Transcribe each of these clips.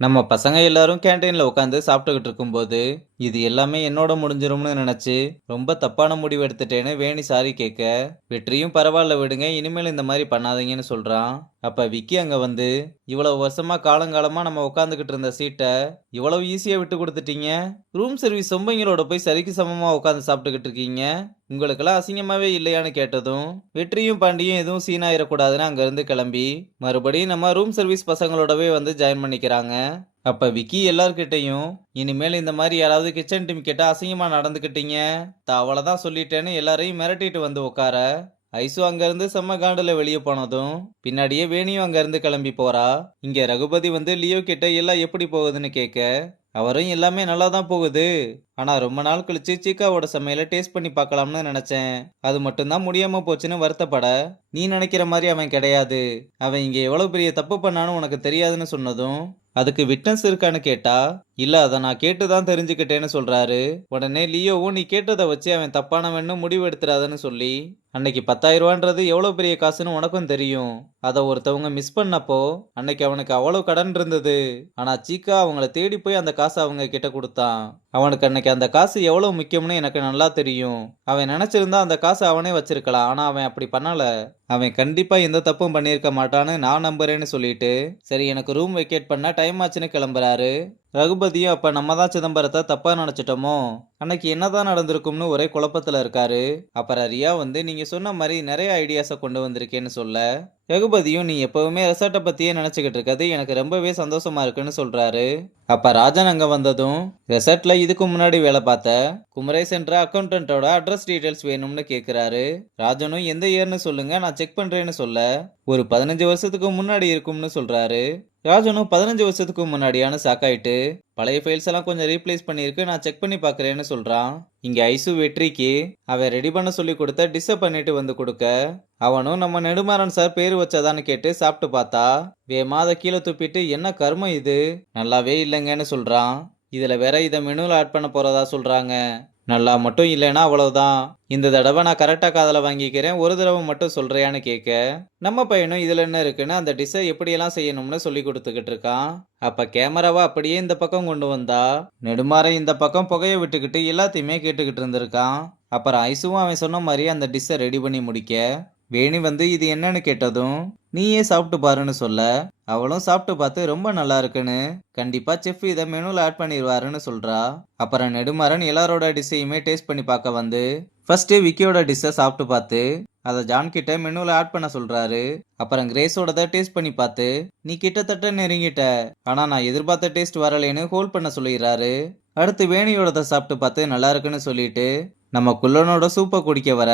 நம்ம பசங்க எல்லாரும் கேண்டீன்ல உட்காந்து சாப்பிட்டுக்கிட்டு இருக்கும்போது, இது எல்லாமே என்னோட முடிஞ்சிரும்னு நினைச்சு, ரொம்ப தப்பான முடிவு எடுத்துட்டேன்னு வேணி சாரி கேட்க, வெற்றியும் பரவாயில்ல விடுங்க, இனிமேல் இந்த மாதிரி பண்ணாதீங்கன்னு சொல்றான். அப்ப விக்கி அங்க வந்து, இவ்வளவு வருஷமா காலங்காலமா நம்ம உட்காந்துக்கிட்டு இருந்த சீட்டை, இவ்வளவு ஈஸியா விட்டு கொடுத்துட்டீங்க. ரூம் சர்வீஸ் சொம்பங்களோட போய் சரிக்கு சமமா உட்காந்து சாப்பிட்டுக்கிட்டு இருக்கீங்க. உங்களுக்கெல்லாம் அசிங்கமாவே இல்லையான்னு கேட்டதும், வெற்றியும் பாண்டியும் எதுவும் சீனாயிரக்கூடாதுன்னு அங்கிருந்து கிளம்பி, மறுபடியும் நம்ம ரூம் சர்வீஸ் பசங்களோடவே வந்து ஜாயின் பண்ணிக்கிறாங்க. அப்ப விக்கி எல்லார்கிட்டயும், இனிமேல் இந்த மாதிரி யாராவது கிச்சன் டீம் கிட்ட அசிங்கமா நடந்துக்கிட்டீங்க, அவ்வளவுதான் சொல்லிட்டேன்னு எல்லாரையும் மிரட்டிட்டு வந்து உட்கார, ஐசு அங்கிருந்து செம்ம காண்டுல வெளியே போனதும், பின்னாடியே வேணியும் அங்கிருந்து கிளம்பி போறா. இங்க ரகுபதி வந்து லியோ கிட்ட எல்லாம் எப்படி போகுதுன்னு கேட்க, அவரும் எல்லாமே நல்லா தான் போகுது. ஆனா ரொம்ப நாள் கழிச்சு சீக்காவோட சமையல டேஸ்ட் பண்ணி பார்க்கலாம்னு நினைச்சேன். அது மட்டும்தான் முடியாம போச்சுன்னு வருத்தப்பட, நீ நினைக்கிற மாதிரி அவன் கிடையாது. அவன் இங்க எவ்வளவு பெரிய தப்பு பண்ணான்னு உனக்கு தெரியாதுன்னு சொன்னதும், அதுக்கு விட்னஸ் இருக்கான்னு கேட்டா, இல்ல அத நான் கேட்டு தான் தெரிஞ்சுக்கிட்டேன்னு சொல்றாரு. உடனே லியோவும் நீ கேட்டதை வச்சு அவன் தப்பானவன்னு முடிவு எடுத்துறாதுன்னு சொல்லி, அன்னைக்கு 10,000 ரூபான்றது எவ்வளவு பெரிய காசுன்னு உனக்கும் தெரியும். அதை ஒருத்தவங்க மிஸ் பண்ணப்போ அன்னைக்கு அவனுக்கு அவ்வளவு கடன் இருந்தது. ஆனா சீக்கா அவங்கள தேடி போய் அந்த காசை அவங்க கிட்ட கொடுத்தான். அவனுக்கு அன்னைக்கு அந்த காசு எவ்வளவு முக்கியம்னு எனக்கு நல்லா தெரியும். அவன் நினைச்சிருந்தா அந்த காசை அவனே வச்சிருக்கலாம். ஆனா அவன் அப்படி பண்ணல. அவன் கண்டிப்பா எந்த தப்பும் பண்ணியிருக்க மாட்டான்னு நான் நம்புறேன்னு சொல்லிட்டு, சரி எனக்கு ரூம் வெக்கேட் பண்ண டைம் ஆச்சுன்னு கிளம்புறாரு. ரகுபதியும் அப்ப நம்ம தான் சிதம்பரத்தை தப்பா நினைச்சிட்டோமோ, அன்னைக்கு என்னதான் நடந்திருக்கும்னு ஒரே குழப்பத்துல இருக்காரு. அப்புறம் ரியா வந்து நீங்க சொன்ன மாதிரி நிறைய ஐடியாஸை கொண்டு வந்திருக்கேன்னு சொல்ல, ரகுபதியும் நீ எப்பவுமே ரெசார்ட்டை பத்தியே நினைச்சுக்கிட்டு இருக்கிறது எனக்கு ரொம்பவே சந்தோஷமா இருக்குன்னு சொல்றாரு. அப்ப ராஜன் அங்க வந்ததும், ரெசார்ட்ல இதுக்கு முன்னாடி வேலை பார்த்த குமரேஷ் என்ற அக்கௌண்டன்ட்டோட அட்ரஸ் டீடைல்ஸ் வேணும்னு கேக்குறாரு. ராஜனும் எந்த இயர்னு சொல்லுங்க நான் செக் பண்றேன்னு சொல்ல, ஒரு 15 வருஷத்துக்கு முன்னாடி இருக்கும்னு சொல்றாரு. ராஜனும் 15 வருஷத்துக்கு முன்னாடியான்னு சாக்காயிட்டு, பழைய ஃபைல்ஸ் எல்லாம் கொஞ்சம் ரீப்ளேஸ் பண்ணியிருக்கு நான் செக் பண்ணி பார்க்கறேன்னு சொல்றான். இங்க ஐசு வெற்றிக்கு அவன் ரெடி பண்ண சொல்லி கொடுத்த டிஸ்ஸ பண்ணிட்டு வந்து கொடுக்க, அவனும் நம்ம நெடுமாறன் சார் பேரு வச்சதான்னு கேட்டு சாப்பிட்டு பார்த்தா, வேமா அதை கீழே துப்பிட்டு என்ன கர்மம் இது நல்லாவே இல்லைங்கன்னு சொல்றான். இதுல வேற இதை மெனுல ஆட் பண்ண போறதா சொல்றாங்க. நல்லா மட்டும் இல்லைன்னா அவ்வளவுதான். இந்த தடவை நான் கரெக்டா காதல வாங்கிக்கிறேன், ஒரு தடவை மட்டும் சொல்றியான்னு கேட்க, நம்ம பையனும் இதுல என்ன இருக்குன்னு அந்த டிஷ்ஷை எப்படியெல்லாம் செய்யணும்னு சொல்லி கொடுத்துக்கிட்டு இருக்கான். அப்ப கேமராவை அப்படியே இந்த பக்கம் கொண்டு வந்தா, நெடுமாறன் இந்த பக்கம் புகைய விட்டுக்கிட்டு எல்லாத்தையுமே கேட்டுக்கிட்டு இருந்திருக்கான். அப்புறம் ஐசுவும் அவன் சொன்ன மாதிரி அந்த டிஷ்ஷை ரெடி பண்ணி முடிக்க, வேணி வந்து இது என்னன்னு கேட்டதும், நீயே சாப்பிட்டு பாருன்னு சொல்ல, அவளும் சாப்பிட்டு பார்த்து ரொம்ப நல்லா இருக்குன்னு, கண்டிப்பா செஃப் இதை மெனுல ஆட் பண்ணிடுவாருன்னு சொல்றா. அப்புறம் நெடுமாறன் எல்லாரோட டிஷ்ஷையுமே டேஸ்ட் பண்ணி பார்க்க வந்து, ஃபர்ஸ்ட் விக்கியோட டிஷ்ஷை சாப்பிட்டு பார்த்து அதை ஜான் கிட்ட மெனுல ஆட் பண்ண சொல்றாரு. அப்புறம் கிரேஸோட டேஸ்ட் பண்ணி பார்த்து, நீ கிட்டத்தட்ட நெருங்கிட்ட, ஆனா நான் எதிர்பார்த்த டேஸ்ட் வரலேன்னு ஹோல்ட் பண்ண சொல்லிடுறாரு. அடுத்து வேணியோடத சாப்பிட்டு பார்த்து நல்லா இருக்குன்னு சொல்லிட்டு, நம்ம குள்ளனோட சூப்பை குடிக்க வர,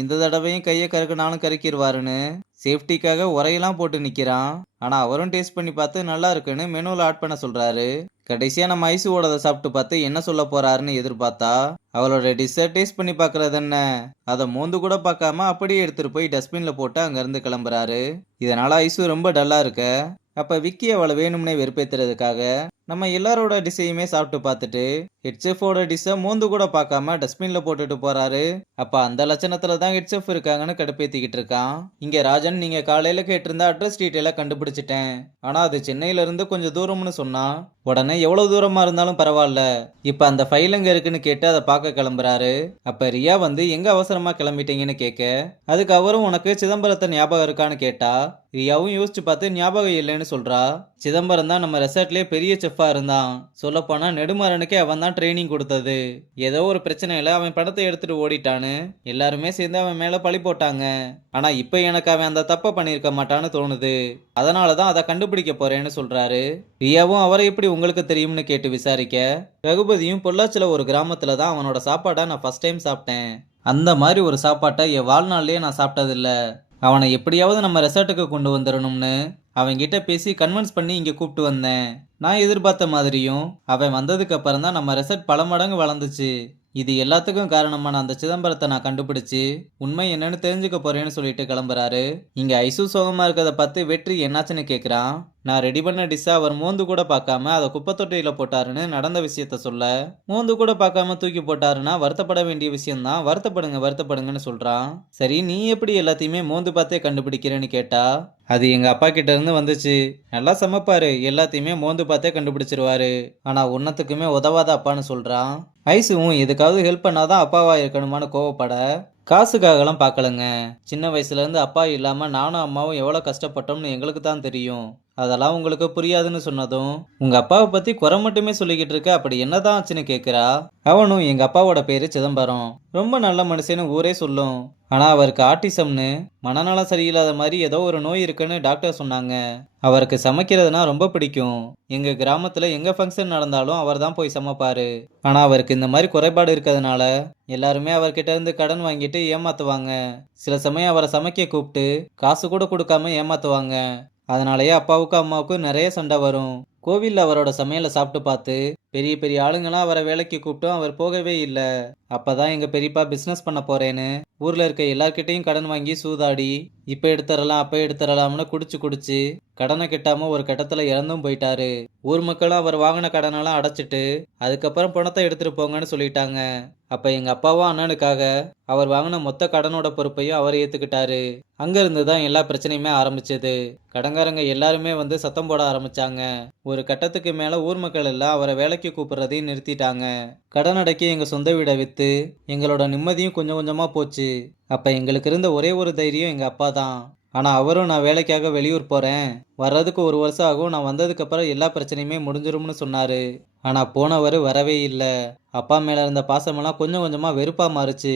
இந்த தடவையும் கையை கறக்குனாலும் கறக்கிடுவாருன்னு சேஃப்டிக்காக உரையெல்லாம் போட்டு நிக்கிறான். ஆனா அவரும் டேஸ்ட் பண்ணி பார்த்து நல்லா இருக்குன்னு மெனுல ஆட் பண்ண சொல்றாரு. கடைசியா நம்ம ஐசுவோடத சாப்பிட்டு பார்த்து என்ன சொல்ல போறாருன்னு எதிர்பார்த்தா, அவளோட டிஷ்ஷை டேஸ்ட் பண்ணி பார்க்கறது என்ன, அதை மோந்து கூட பார்க்காம அப்படியே எடுத்துட்டு போய் டஸ்ட்பின்ல போட்டு அங்கிருந்து கிளம்புறாரு. இதனால ஐசு ரொம்ப டல்லா இருக்க, அப்ப விக்கி அவளை வேணும்னே வெறுப்பேத்துறதுக்காக நம்ம எல்லாரோட டிஷ்ஷையுமே சாப்பிட்டு பார்த்துட்டு ஹெட்செஃபோட டிஷ்ஷை மோந்து கூட பார்க்காம டஸ்ட்பின்ல போட்டுட்டு போறாரு. அப்ப அந்த லட்சணத்துல தான் ஹெட்செஃப் இருக்காங்கன்னு கடுப்பேத்திக்கிட்டு இருக்கான். இங்க ராஜன் நீங்க காலையில கேட்டிருந்த அட்ரஸ் டீட்டெயில கண்டுபிடிச்சிட்டேன், ஆனா அது சென்னையில இருந்து கொஞ்சம் தூரம்னு சொன்னா, உடனே எவ்வளவு தூரமா இருந்தாலும் பரவாயில்ல, இப்ப அந்த ஃபைல் எங்க இருக்குன்னு கேட்டு அதை பார்க்க கிளம்புறாரு. அப்ப ரியா வந்து எங்க அவசரமா கிளம்பிட்டீங்கன்னு கேட்க, அதுக்கு அவரும் உனக்கு சிதம்பரத்தை ஞாபகம் இருக்கான்னு கேட்டா, ரியாவும் யோசிச்சு பார்த்து ஞாபகம் இல்லைன்னு சொல்றா. சிதம்பரம் தான் நம்ம ரெசார்ட்லயே பெரிய செஃப்பா இருந்தான். சொல்ல போனா நெடுமாறனுக்கே அவன் தான் ட்ரைனிங் கொடுத்தது. ஏதோ ஒரு பிரச்சனையில அவன் படத்தை எடுத்துட்டு ஓடிட்டான்னு எல்லாருமே சேர்ந்து அவன் மேல பழி போட்டாங்க. ஆனா இப்ப எனக்கு அவன் அந்த தப்ப பண்ணிருக்க மாட்டான்னு தோணுது. அதனாலதான் அதை கண்டுபிடிக்க போறேன்னு சொல்றாரு. ரியாவும் அவரை எப்படி உங்களுக்கு தெரியும்னு கேட்டு விசாரிக்க, ரகுபதியும் பொள்ளாச்சில ஒரு கிராமத்துல தான் அவனோட சாப்பாடை நான் ஃபர்ஸ்ட் டைம் சாப்பிட்டேன். அந்த மாதிரி ஒரு சாப்பாட்டை என் வாழ்நாள்லயே நான் சாப்பிட்டதில்ல. அவனை எப்படியாவது நம்ம ரெசார்ட்டுக்கு கொண்டு வந்துடணும்னு அவன்கிட்ட பேசி கன்வின்ஸ் பண்ணி இங்க கூப்பிட்டு வந்தேன். நான் எதிர்பார்த்த மாதிரியும் அவன் வந்ததுக்கு அப்புறம் தான் நம்ம ரெசார்ட் பல மடங்கு வளர்ந்துச்சு. இது எல்லாத்துக்கும் காரணமான அந்த சிதம்பரத்தை நான் கண்டுபிடிச்சு உண்மை என்னன்னு தெரிஞ்சுக்க போறேன்னு சொல்லிட்டு கிளம்புறாரு. இங்க ஐசு சோகமா இருக்கிறத பார்த்து வெற்றி என்னாச்சுன்னு கேக்குறான். நான் ரெடி பண்ண டிஷ்ஷை அவர் மோந்து கூட பார்க்காம அதை குப்பை தொட்டியில போட்டாருன்னு நடந்த விஷயத்த சொல்ல, மோந்து கூட பார்க்காம தூக்கி போட்டாருன்னா வருத்தப்பட வேண்டிய விஷயம்தான், வருத்தப்படுங்க வருத்தப்படுங்கன்னு சொல்றான். சரி நீ எப்படி எல்லாத்தையுமே மோந்து பார்த்தே கண்டுபிடிக்கிறேன்னு கேட்டா, அது எங்க அப்பா கிட்ட இருந்து வந்துச்சு. நல்லா சமைப்பாரு, எல்லாத்தையுமே மோந்து பார்த்தே கண்டுபிடிச்சிருவாரு. ஆனா ஒன்னத்துக்குமே உதவாத அப்பான்னு சொல்றான். ஐசுவும் எதுக்காவது ஹெல்ப் பண்ணாதான் அப்பாவா இருக்கணுமான்னு கோவப்பட, காசுக்காகலாம் பார்க்கலங்க. சின்ன வயசுல இருந்து அப்பா இல்லாம நானும் அம்மாவும் எவ்வளவு கஷ்டப்பட்டோம்னு எங்களுக்கு தான் தெரியும். அதெல்லாம் உங்களுக்கு புரியாதுன்னு சொன்னதும், உங்க அப்பாவை பத்தி குறை மட்டுமே சொல்லிக்கிட்டு இருக்க, அப்படி என்னதான் ஆச்சுன்னு கேக்குறா. அவனும் எங்க அப்பாவோட பேரு சிதம்பரம், ரொம்ப நல்ல மனுஷன்னு ஊரே சொல்லும். ஆனா அவருக்கு ஆட்டிசம்னு, மனநலம் சரியில்லாத மாதிரி ஏதோ ஒரு நோய் இருக்குன்னு டாக்டர் சொன்னாங்க. அவருக்கு சமைக்கிறதுனா ரொம்ப பிடிக்கும். எங்க கிராமத்துல எங்க ஃபங்க்ஷன் நடந்தாலும் அவர் தான் போய் சமைப்பாரு. ஆனா அவருக்கு இந்த மாதிரி குறைபாடு இருக்கிறதுனால எல்லாருமே அவர்கிட்ட இருந்து கடன் வாங்கிட்டு ஏமாத்துவாங்க. சில சமயம் அவரை சமைக்க கூப்பிட்டு காசு கூட கொடுக்காம ஏமாத்துவாங்க. அதனாலயே அப்பாவுக்கும் அம்மாவுக்கும் நிறைய சண்டை வரும். கோவில்ல அவரோட சமையலை சாப்பிட்டு பார்த்து பெரிய பெரிய ஆளுங்களாம் அவரை வேலைக்கு கூப்பிட்டும் அவர் போகவே இல்லை. அப்பதான் எங்க பெரியப்பா பிசினஸ் பண்ண போறேன்னு ஊர்ல இருக்க எல்லார்கிட்டையும் கடன் வாங்கி சூதாடி இப்ப எடுத்துறலாம் அப்ப எடுத்துறலாம்னு குடிச்சு குடிச்சு கடனை கட்டாம ஒரு கட்டத்துல இறந்தும் போயிட்டாரு. ஊர் மக்களும் அவர் வாங்கின கடனெல்லாம் அடைச்சிட்டு அதுக்கப்புறம் பணத்தை எடுத்துட்டு போங்கன்னு சொல்லிட்டாங்க. அப்ப எங்க அப்பாவும் அண்ணனுக்காக அவர் வாங்கின மொத்த கடனோட பொறுப்பையும் அவர் ஏத்துக்கிட்டாரு. அங்க இருந்துதான் எல்லா பிரச்சனையுமே ஆரம்பிச்சது. கடங்காரங்க எல்லாருமே வந்து சத்தம் போட ஆரம்பிச்சாங்க. ஒரு கட்டத்துக்கு மேல ஊர் மக்கள் எல்லாம் அவரை வேலைக்கு கூப்பிடுறதையும் நிறுத்திட்டாங்க. கடன் அடைக்கி எங்க சொந்த வீடை வித்து எங்களோட நிம்மதியும் கொஞ்சம் கொஞ்சமா போச்சு. அப்ப எங்களுக்கு இருந்த ஒரே ஒரு தைரியம் எங்க அப்பா தான். ஆனா அவரும் நான் வேலைக்காக வெளியூர் போறேன், வர்றதுக்கு 1 வருஷம் ஆகும், நான் வந்ததுக்கு அப்புறம் எல்லா பிரச்சனையுமே முடிஞ்சிரும்னு சொன்னாரு. ஆனா போனவர் வரவே இல்லை. அப்பா மேல இருந்த பாசமெல்லாம் கொஞ்சம் கொஞ்சமா வெறுப்பா மாறுச்சு.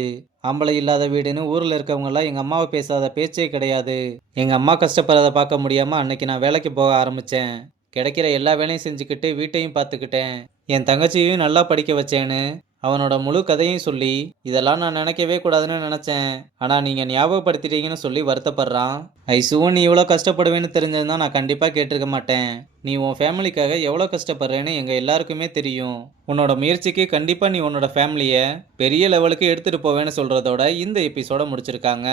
ஆம்பளை இல்லாத வீடுன்னு ஊர்ல இருக்கவங்க எல்லாம் எங்க அம்மாவை பேசாத பேச்சே கிடையாது. எங்க அம்மா கஷ்டப்படுறத பார்க்க முடியாம அன்னைக்கு நான் வேலைக்கு போக ஆரம்பிச்சேன். கிடைக்கிற எல்லா வேலையும் செஞ்சுக்கிட்டு வீட்டையும் பார்த்துக்கிட்டேன். என் தங்கச்சியையும் நல்லா படிக்க வச்சேன்னு அவனோட முழு கதையும் சொல்லி, இதெல்லாம் நான் நினைக்கவே கூடாதுன்னு நினைச்சேன், ஆனா நீங்க ஞாபகப்படுத்திட்டீங்கன்னு சொல்லி வருத்தப்படுறான். ஐசுவும் நீ இவ்வளோ கஷ்டப்படுவேன்னு தெரிஞ்சிருந்தா நான் கண்டிப்பா கேட்டிருக்க மாட்டேன். நீ உன் ஃபேமிலிக்காக எவ்வளோ கஷ்டப்படுறேன்னு எங்க எல்லாருக்குமே தெரியும். உன்னோட முயற்சிக்கு கண்டிப்பா நீ உன்னோட ஃபேமிலியை பெரிய லெவலுக்கு எடுத்துட்டு போவேன்னு சொல்றதோட இந்த எபிசோட முடிச்சிருக்காங்க.